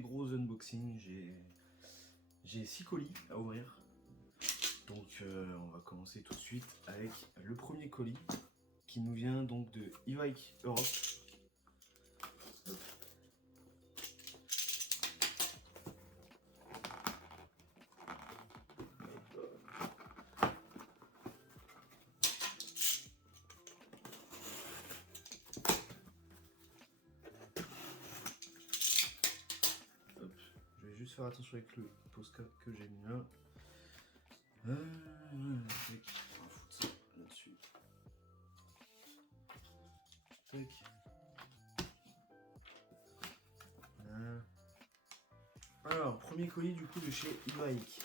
premier gros unboxing. J'ai 6 colis à ouvrir. Donc on va commencer tout de suite avec le premier colis qui nous vient donc de e-bike Europe. Je vais juste faire attention avec le Posca que j'ai mis là. On va foutre ça là-dessus. Tac. Alors, premier colis du coup de chez e-bike.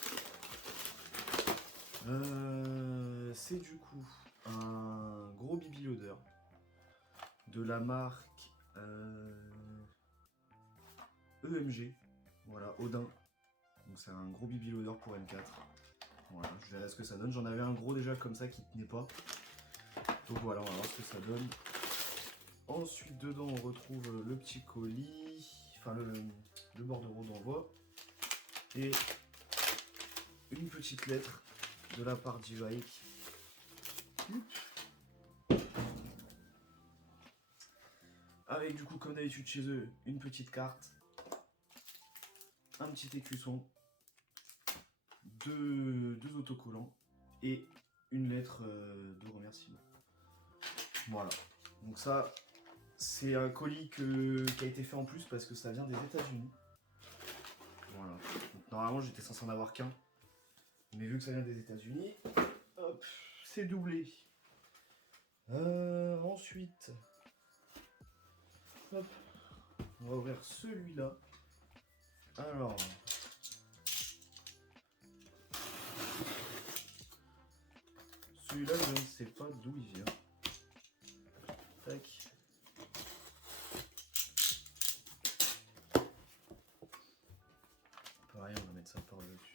C'est du coup un gros baby loader de la marque EMG. Voilà, Odin. Donc c'est un gros baby loader pour M4. Voilà, je verrai ce que ça donne. J'en avais un gros déjà comme ça qui tenait pas. Donc voilà, on va voir ce que ça donne. Ensuite, dedans, on retrouve le petit colis, enfin le bordereau d'envoi. Et une petite lettre de la part d'e-bike. Avec du coup, comme d'habitude chez eux, une petite carte, un petit écusson, deux autocollants et une lettre de remerciement. Voilà. Donc ça, c'est un colis qui a été fait en plus parce que ça vient des États-Unis. Voilà. Donc, normalement, j'étais censé en avoir qu'un. Mais vu que ça vient des États-Unis, hop, c'est doublé. Ensuite, hop, on va ouvrir celui-là. Alors, celui-là, je ne sais pas d'où il vient. Tac. Pareil, on va mettre ça par-dessus.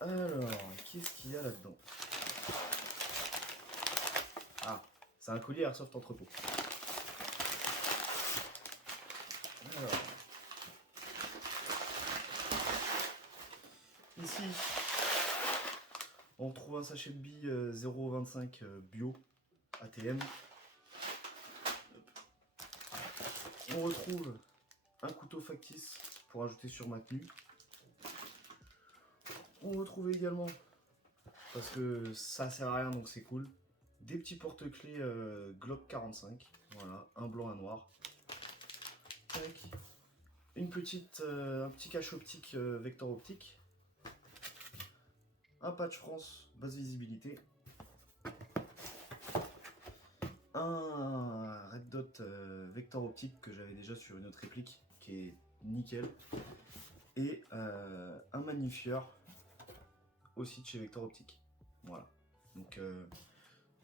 Alors, qu'est-ce qu'il y a là-dedans? Ah, c'est un colis Airsoft Entrepôt. Alors, ici, on retrouve un sachet de billes 0,25 bio ATM. On retrouve un couteau factice pour ajouter sur ma tenue. On retrouve également, parce que ça sert à rien donc c'est cool, des petits porte-clés Glock 45. Voilà, un blanc, un noir. Tac. Un petit cache optique vecteur optique. Un patch France, basse visibilité. Un red dot vecteur optique que j'avais déjà sur une autre réplique qui est nickel. Et un magnifieur aussi de chez Vector Optique. Voilà. Donc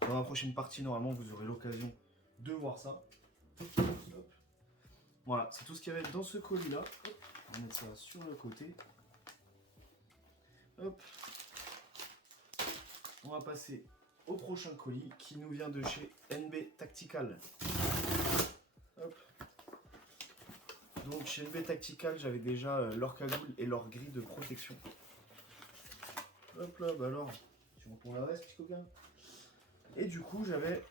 dans la prochaine partie, normalement, vous aurez l'occasion de voir ça. Hop. Voilà, c'est tout ce qu'il y avait dans ce colis-là. On va mettre ça sur le côté. Hop. On va passer au prochain colis qui nous vient de chez NB Tactical. Hop. Donc chez NB Tactical, j'avais déjà leur cagoule et leur grille de protection. Hop là, bah alors, tu vois pour la reste, petit coquin. Et du coup, j'avais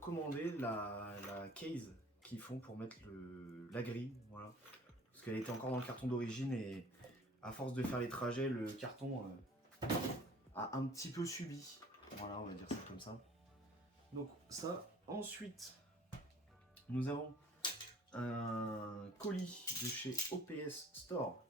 commandé la case qu'ils font pour mettre la grille, voilà. Parce qu'elle était encore dans le carton d'origine et à force de faire les trajets, le carton a un petit peu subi. Voilà, on va dire ça comme ça. Donc ça, ensuite, nous avons un colis de chez OPS Store.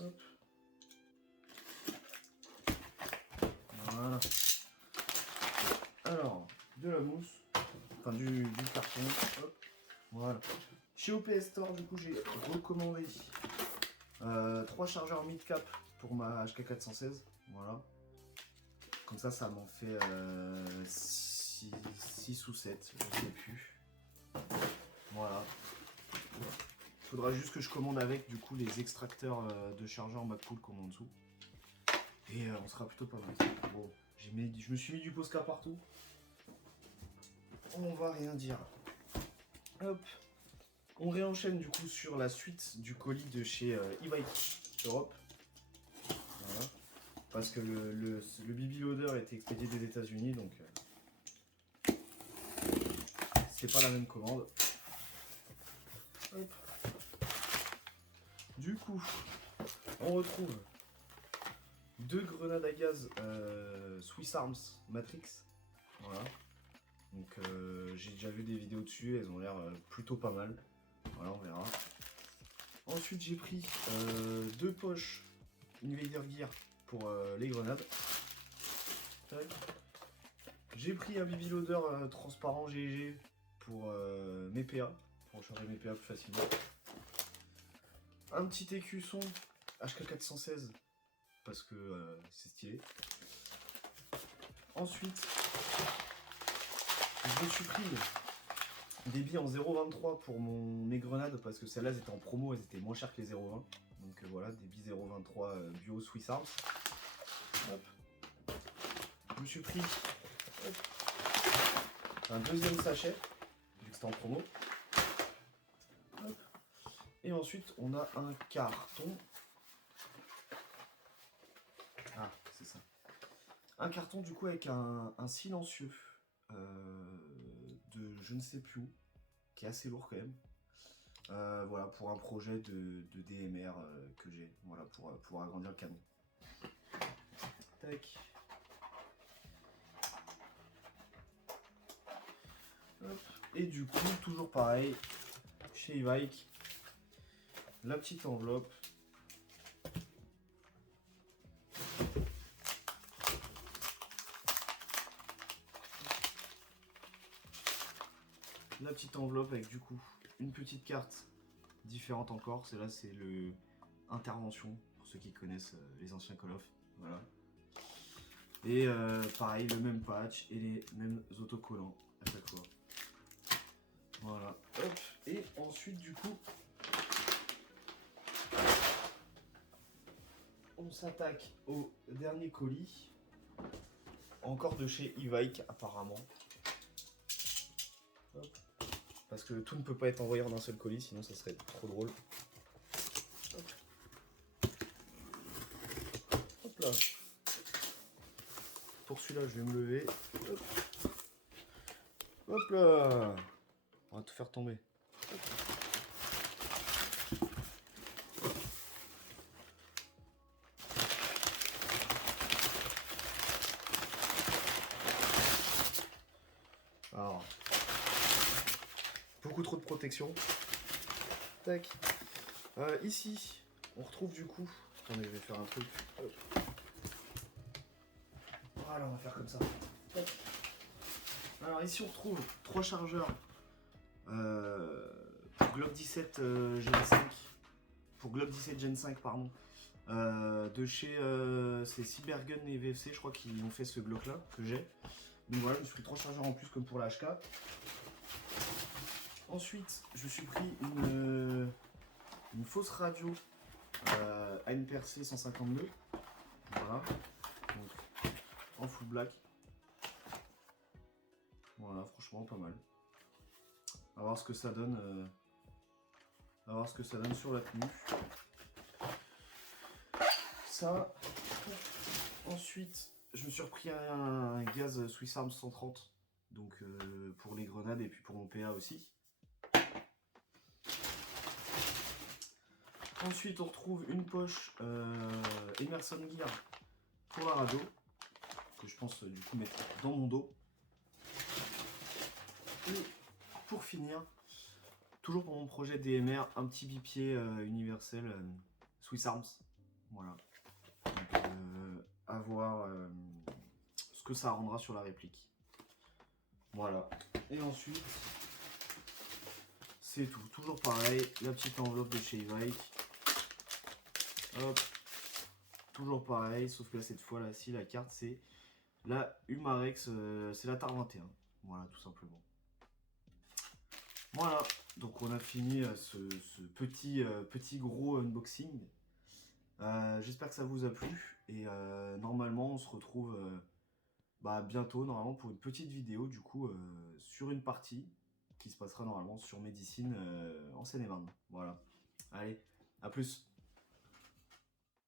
Hop. Voilà. Alors, de la mousse, enfin du carton. Hop. Voilà. Chez OPS Store, du coup, j'ai recommandé 3 chargeurs mid-cap pour ma HK416. Voilà. Comme ça m'en fait 6 ou 7, je ne sais plus. Voilà. Faudra juste que je commande avec du coup les extracteurs de chargeur MagPool qu'on a en dessous. Et on sera plutôt pas mal. Bon, je me suis mis du Posca partout. On va rien dire. Hop. On réenchaîne du coup sur la suite du colis de chez e-bike Europe. Voilà. Parce que le BB Loader était expédié des États-Unis, donc c'est pas la même commande. Hop. Du coup, on retrouve 2 grenades à gaz Swiss Arms Matrix. Voilà. Donc j'ai déjà vu des vidéos dessus, elles ont l'air plutôt pas mal. Voilà, on verra. Ensuite j'ai pris 2 poches Invader Gear pour les grenades. J'ai pris un BB Loader transparent GG pour mes PA, pour recharger mes PA plus facilement. Un petit écusson HK416 parce que c'est stylé. Ensuite, je me suis pris des billes en 0,23 pour mes grenades parce que celles-là étaient en promo, elles étaient moins chères que les 0,20. Donc voilà, des billes 0,23 bio Swiss Arms. Hop. Je me suis pris un deuxième sachet, vu que c'était en promo. Hop. Et ensuite, on a un carton. Ah, c'est ça. Un carton du coup avec un silencieux de je ne sais plus où, qui est assez lourd quand même. Voilà, pour un projet de DMR que j'ai, voilà, pour agrandir le camion. Tac. Hop. Et du coup, toujours pareil, chez e-bike, la petite enveloppe. La petite enveloppe avec du coup une petite carte différente encore. Celle-là c'est le intervention pour ceux qui connaissent les anciens Call of. Voilà. Et pareil, le même patch et les mêmes autocollants à chaque fois. Voilà. Hop. Et ensuite du coup on s'attaque au dernier colis. Encore de chez e-bike apparemment. Hop. Parce que tout ne peut pas être envoyé en un seul colis, sinon ça serait trop drôle. Hop, hop là. Pour celui-là, je vais me lever. Hop, hop là. On va tout faire tomber. Hop. Alors, beaucoup trop de protection. Tac. Ici, on retrouve du coup. Attendez, je vais faire un truc. Hop. Voilà, on va faire comme ça. Hop. Alors ici, on retrouve 3 chargeurs pour Glock 17 Gen 5. Pour Glock 17 Gen 5, pardon. De chez c'est Cybergun et VFC, je crois qu'ils ont fait ce Glock là que j'ai. Donc voilà, je me suis pris 3 chargeurs en plus comme pour la HK. Ensuite, je me suis pris une fausse radio ANPRC 152. Voilà. Donc, en full black. Voilà, franchement pas mal. À voir ce que ça donne. À voir ce que ça donne sur la tenue. Ça. Ensuite, je me suis repris un gaz Swiss Arms 130. Donc pour les grenades et puis pour mon PA aussi. Ensuite, on retrouve une poche Emerson Gear pour la radio, que je pense du coup mettre dans mon dos. Et pour finir, toujours pour mon projet DMR, un petit bipied universel Swiss Arms. Voilà. Donc, à voir ce que ça rendra sur la réplique. Voilà. Et ensuite, c'est tout. Toujours pareil, la petite enveloppe de chez e-bike. Hop. Toujours pareil, sauf que là, cette fois, là, si la carte, c'est la Humarex, c'est la TAR 21. Voilà, tout simplement. Voilà, donc on a fini ce petit gros unboxing. J'espère que ça vous a plu et normalement on se retrouve bientôt normalement pour une petite vidéo du coup sur une partie qui se passera normalement sur médecine en Seine-et-Marne. Voilà, allez, à plus.